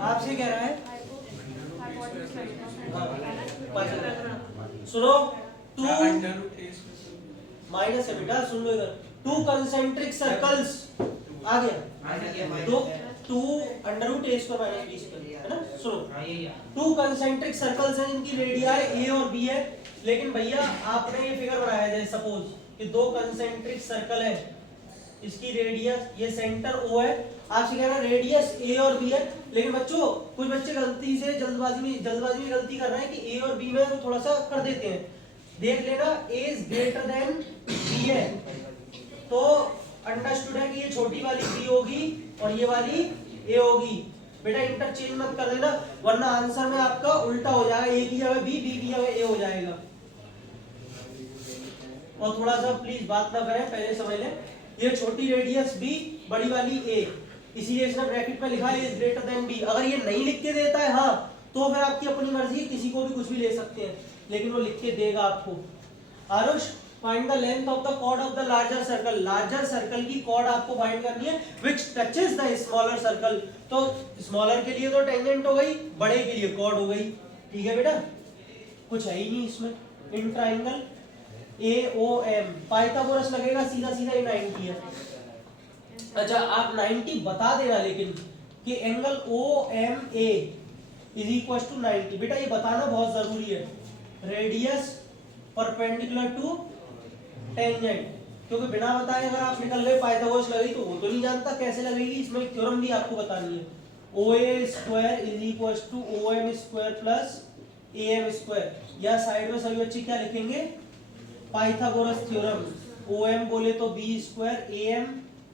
आपसे कह रहा है सुनो, टू माइनस है बेटा, सुन लो इधर, टू कंसेंट्रिक सर्कल्स आ गया, to under root a square minus b square है ना। सुनो, टू कंसेंट्रिक सर्कल्स हैं, इनकी रेडियाई ए और बी है, लेकिन भैया आपने ये फिगर बनाया है, सपोज कि दो कंसेंट्रिक सर्कल है, इसकी रेडियस ये सेंटर ओ है, आपसे कह रहा है रेडियस ए और बी है, लेकिन बच्चों कुछ बच्चे गलती से जल्दबाजी में गलती कर रहे हैं कि ए और बी में वो थोड़ा सा कर देते हैं, देख लेना ए इज ग्रेटर देन बी है, तो अंडरस्टूड है कि ये छोटी वाली बी होगी और ये वाली ए होगी। बेटा इंटरचेंज मत कर देना, वरना आंसर में आपका उल्टा हो जाएगा, ए की जगह बी, बी की जगह ए हो जाएगा। और थोड़ा सा प्लीज बात ना करें, पहले समझ लें, ये छोटी रेडियस बी, बड़ी वाली ए, इसीलिए इसने ब्रैकेट में लिखा है इज ग्रेटर देन बी। अगर ये नहीं लिख के देता है हाँ, तो फिर आपकी अपनी मर्जी, किसी को भी कुछ भी ले सकते हैं, लेकिन वो लिख के देगा आपको। Aarush, find the length of the chord of the larger circle, larger circle की कॉर्ड आपको फाइंड करनी है which touches the smaller circle. तो स्मॉलर के लिए तो टेंजेंट हो गई, बड़े के लिए कॉर्ड हो गई, ठीक है बेटा, कुछ है ही नहीं इसमें। इन ट्राइंगल AOM पाइथागोरस लगेगा, सीधा सीधा ये 90 है। अच्छा आप 90 बता देना लेकिन कि angle OMA is equal to 90, बेटा ये बताना बहुत जरूरी है, रेडियस परपेंडिकुलर टू टेंजेंट, क्योंकि बिना बताए अगर आप निकल गए पाइथागोरस लगेगी तो वो तो नहीं जानता कैसे लगेगी, इसमें एक थ्योरम भी आपको बतानी है, OA square is equal to OM square plus AM square, या साइड में सभी बच्चे क्या लिखेंगे, पाइथागोरस थ्योरम, OM बोले तो B स्क्वायर, AM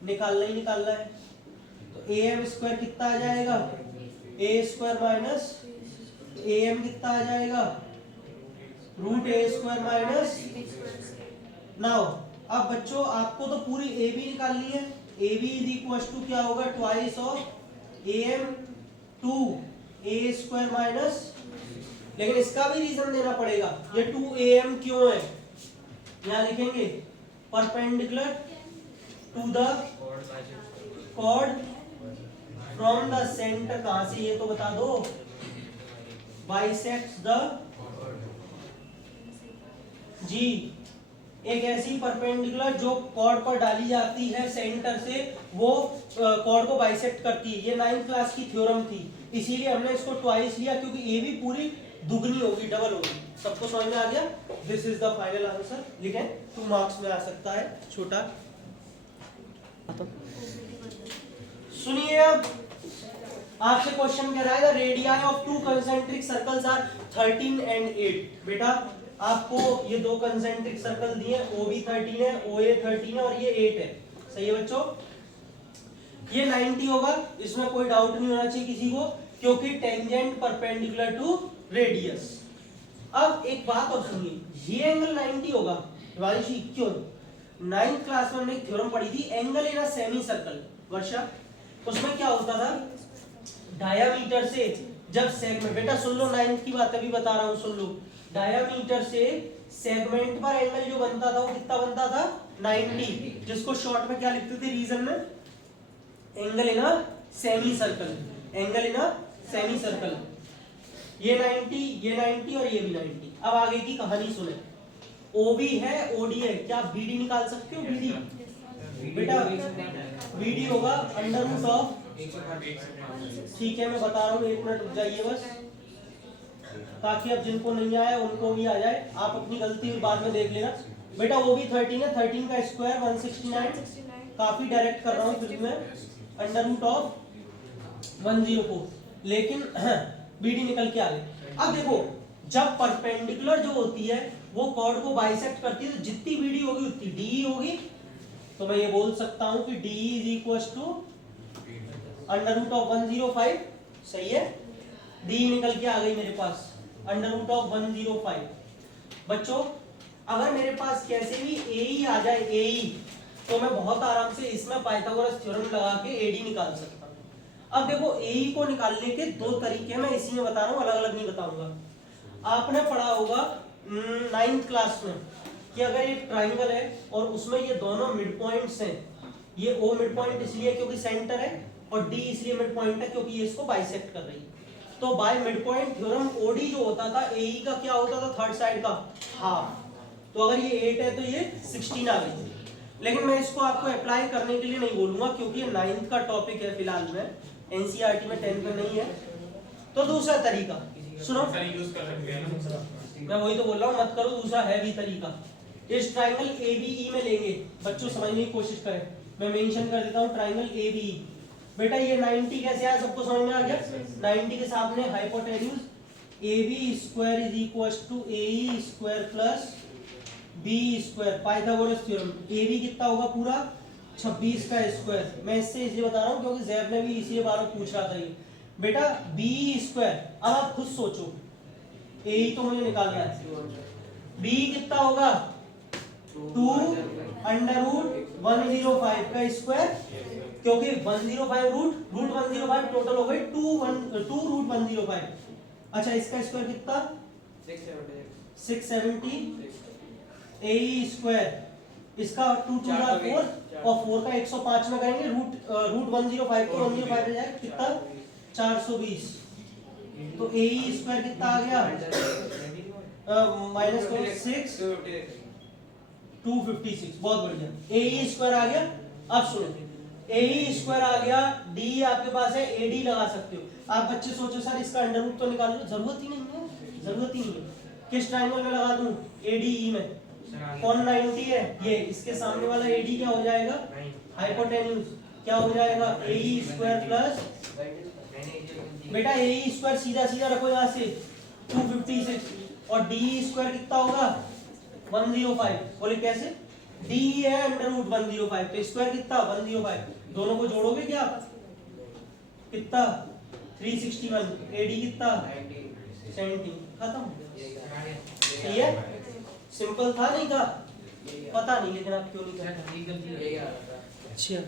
निकालना ही निकालना है, तो AM स्क्वायर कितना आ जाएगा, A स्क्वायर माइनस AM कितना आ जाएगा, root A square minus. Now अब बच्चों आपको तो पूरी AB निकालनी है, AB इज इक्वल टू क्या होगा, twice of AM to A square minus, लेकिन इसका भी रीजन देना पड़ेगा, ये 2AM क्यों है, यहाँ लिखेंगे perpendicular to the chord from the centre, कहां से ये तो बता दो, बाइसेक्ट्स द जी, एक ऐसी परपेंडिकुलर जो कॉर्ड पर डाली जाती है सेंटर से, वो कॉर्ड को बाइसेक्ट करती है, ये 9th क्लास की थ्योरम थी, इसीलिए हमने इसको ट्वाइस लिया, क्योंकि ए भी पूरी दुगनी होगी, डबल होगी। सबको समझ में आ गया, this is the final answer, लिखें 2 मार्क्स में आ सकता है छोटा। सुनिए अब आपसे क्वेश्चन कह रहा है, the radii of two concentric circles are 13 and 8। बेटा आपको ये दो कंसेंट्रिक सर्कल दिए, OB 13 है, OA 13 है और ये 8 है, सही है बच्चों, ये 90 होगा, इसमें कोई डाउट नहीं होना चाहिए किसी को, क्योंकि टेंजेंट परपेंडिकुलर टू रेडियस। अब एक बात और सुनिए, ये एंगल 90 होगा, क्यों, 9th क्लास में हमने एक थ्योरम पढ़ी थी, angle in a semi circle, Varsha, उसमें क्या होता था, डायामीटर से जब सेगमेंट, बेटा सुन लो 9th की बात अभी बता रहा हूं, सुन लो, डायामीटर से सेगमेंट पर एंगल जो बनता था वो कितना बनता था, 90, जिसको शॉर्ट में क्या लिखते थे रीजन में, angle in a semi circle, angle in a semi circle, ये 90, ये 90 और ये भी 90। अब आगे की कहानी सुने, OB है, OD है, क्या आप BD निकाल सकते हो, BD बेटा BD होगा अंडर रूट ऑफ, ठीक है मैं बता रहा हूँ, 1 मिनट रुक जाइए बस, ताकि अब जिनको नहीं आया उनको भी आ जाए, आप अपनी गलती बाद में देख लेना। बेटा OB 13 है, 13 का स्क्वायर 169, काफी डायरेक्ट कर रहा हूँ फिर मैं, अंडर रूट ऑफ 104, लेकिन BD निकल के आ गई। अब देखो जब परपेंडिकुलर जो होती है वो कॉर्ड को बाइसेक्ट करती है, तो जितनी BD होगी उतनी DE होगी, तो मैं ये बोल सकता हूं कि DE is equal to under root of 105, सही है, DE निकल के आ गई मेरे पास अंडर रूट ऑफ 105। बच्चों अगर मेरे पास कैसे भी AE आ जाए, AE, तो मैं बहुत आराम से इसमें पाइथागोरस थ्योरम लगा के AD निकाल सकता हूं। अब देखो AE को निकालने के दो तरीके मैं इसी में बता रहा हूं, अलग अलग नहीं बताऊंगा। आपने पढ़ा होगा 9th क्लास में कि अगर एक ट्राइंगल है और उसमें ये दोनों मिड पॉइंट्स हैं, ये O मिड पॉइंट इसलिए क्योंकि सेंटर है, और डी इसलिए मिड पॉइंट है क्योंकि ये इसको बाइसेक्ट कर रही है। तो by mid point theorem OD जो होता था एई का क्या होता था थर्ड साइड का हाफ। तो अगर ये 8 है तो ये 16 आ गई। लेकिन मैं इसको आपको अप्लाई करने के लिए नहीं बोलूंगा क्योंकि ये 9th का टॉपिक है फिलहाल में, एनसीईआरटी में 10th में नहीं है। तो दूसरा तरीका सुनो, यूज कर सकते हैं ना। मैं वही तो बोल रहा हूँ मत करो, दूसरा है भी तरीका। इस ट्राइंगल एबीई में लेंगे, बच्चों समझने की कोशिश करें, मैं मेंशन कर देता हूँ ट्राइंगल एबीई। बेटा ये 90 कैसे आया सबको समझ में आ गया? 90 के सामने hypotenuse AB square is equal to AE square plus B square, Pythagoras theorem. AB कितना होगा पूरा 26 का स्क्वायर। मैं इससे इसलिए बता रहा हूँ क्योंकि जैब ने भी इसी बार पूछ रहा था ये। बेटा B स्क्वायर, अब आप खुद सोचो, AE तो मुझे निकालना है, B कितना होगा 2 अंडर रूट 105 का स्क्वायर, क्योंकि 105 रूट 105 टोटल हो गई 2 रूट 105। अच्छा इसका स्क्वायर कितना 670 AE स्क्वायर, इसका 2 2 4 और 4 का 105 में करेंगे रूट 105 को 105 हो जाएगा कितना 420। तो AE स्क्वायर कितना आ गया माइनस करो 6 256। बहुत बढ़िया, AE स्क्वायर आ गया। अब सुनो, AE स्क्वायर आ गया, D आपके पास है, AD लगा सकते हो। आप बच्चे सोचो सर इसका अंडर रूट तो निकाल लो, जरूरत ही नहीं है, जरूरत ही नहीं है। किस ट्रायंगल में लगा दूं? ADE में। कौन 90 है? ये इसके सामने वाला AD क्या हो जाएगा? हाइपोटेन्यूज क्या हो जाएगा? AE स्क्वायर प्लस, बेटा AE स्क्वायर सीधा सीधा रखो यहाँ से 256 और DE स्क्वायर कितना होगा 105। बोले कैसे? D है अंडर रूट 105 तो स्क्वायर कितना 105, दोनों को जोड़ोगे क्या कितना 361, AD कितना 70, खत्म। सही है, सिंपल था नहीं था? पता नहीं लेकिन आप क्यों नहीं करते। अच्छा